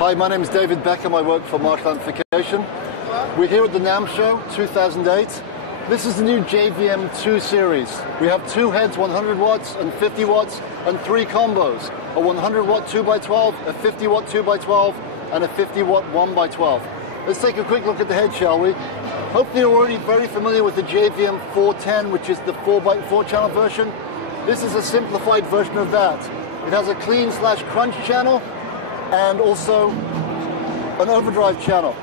Hi, my name is David Beckham. I work for Marshall Amplification. We're here at the NAMM show 2008. This is the new JVM2 series. We have two heads, 100 watts and 50 watts, and three combos. A 100 watt 2x12, a 50 watt 2x12, and a 50 watt 1x12. Let's take a quick look at the head, shall we? Hopefully you're already very familiar with the JVM410, which is the 4x4 channel version. This is a simplified version of that. It has a clean/crunch channel and also an overdrive channel.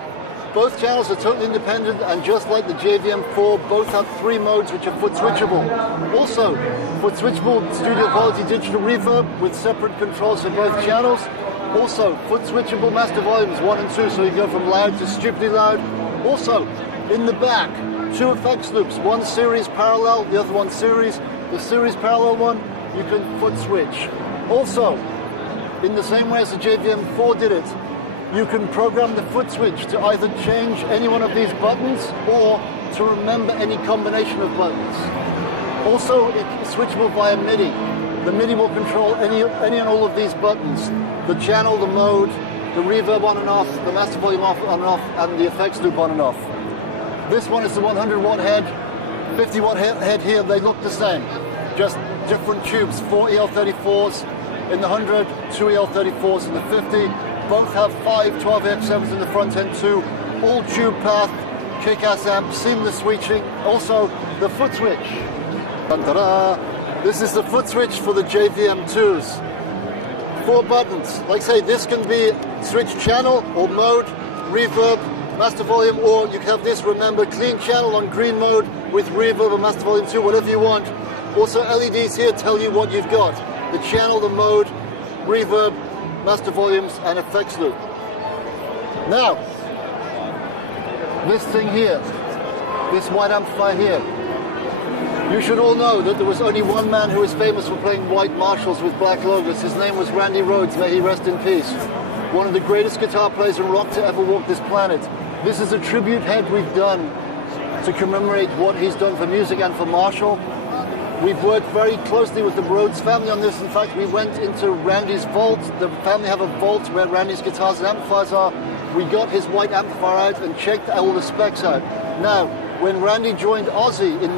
Both channels are totally independent, and just like the JVM4, both have three modes which are foot switchable. Also, foot switchable studio quality digital reverb with separate controls for both channels. Also, foot switchable master volumes 1 and 2, so you go from loud to stupidly loud. Also, in the back, two effects loops, one series parallel, the other one series. The series parallel one, you can foot switch. Also, in the same way as the JVM4 did it, you can program the foot switch to either change any one of these buttons or to remember any combination of buttons. Also, it's switchable via MIDI. The MIDI will control any and all of these buttons. The channel, the mode, the reverb on and off, the master volume off on and off, and the effects loop on and off. This one is the 100 watt head, 50 watt head here. They look the same, just different tubes, 4 EL34s in the 100, 2 EL34s in the 50. Both have 5 12AX7s in the front end too. All tube path, kick-ass amp, seamless switching. Also, the foot switch. Ta-da! This is the foot switch for the JVM2s. 4 buttons. Like I say, this can be switch channel or mode, reverb, master volume, or you can have this, remember, clean channel on green mode with reverb and master volume 2, whatever you want. Also, LEDs here tell you what you've got. The channel, the mode, reverb, master volumes, and effects loop. Now, this thing here, this white amplifier here, you should all know that there was only one man who was famous for playing white Marshalls with black logos. His name was Randy Rhoads, may he rest in peace. One of the greatest guitar players in rock to ever walk this planet. This is a tribute head we've done to commemorate what he's done for music and for Marshall. We've worked very closely with the Rhoads family on this. In fact, we went into Randy's vault. The family have a vault where Randy's guitars and amplifiers are. We got his white amplifier out and checked all the specs out. Now, when Randy joined Ozzy in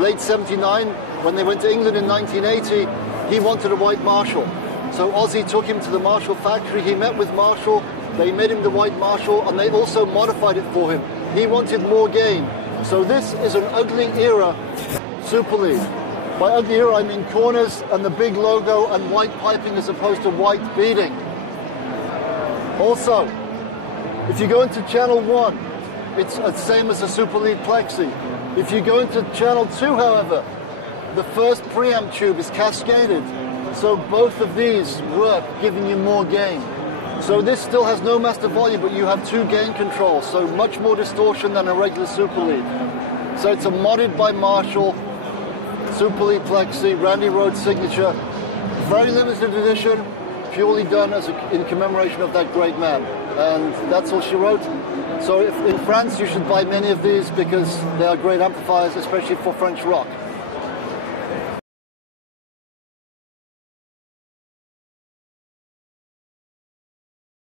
late 79, when they went to England in 1980, he wanted a white Marshall. So Ozzy took him to the Marshall factory. He met with Marshall. They made him the white Marshall, and they also modified it for him. He wanted more gain. So this is an ugly era super lead. By ugly era, I mean corners and the big logo and white piping as opposed to white beading. Also, if you go into channel 1, it's the same as a super lead plexi. If you go into channel 2, however, the first preamp tube is cascaded. So both of these work, giving you more gain. So this still has no master volume, but you have 2 gain controls, so much more distortion than a regular super lead. So it's a modded by Marshall super lead plexi, Randy Rhoads signature, very limited edition, purely done in commemoration of that great man. And that's all she wrote. So in France, you should buy many of these because they are great amplifiers, especially for French rock.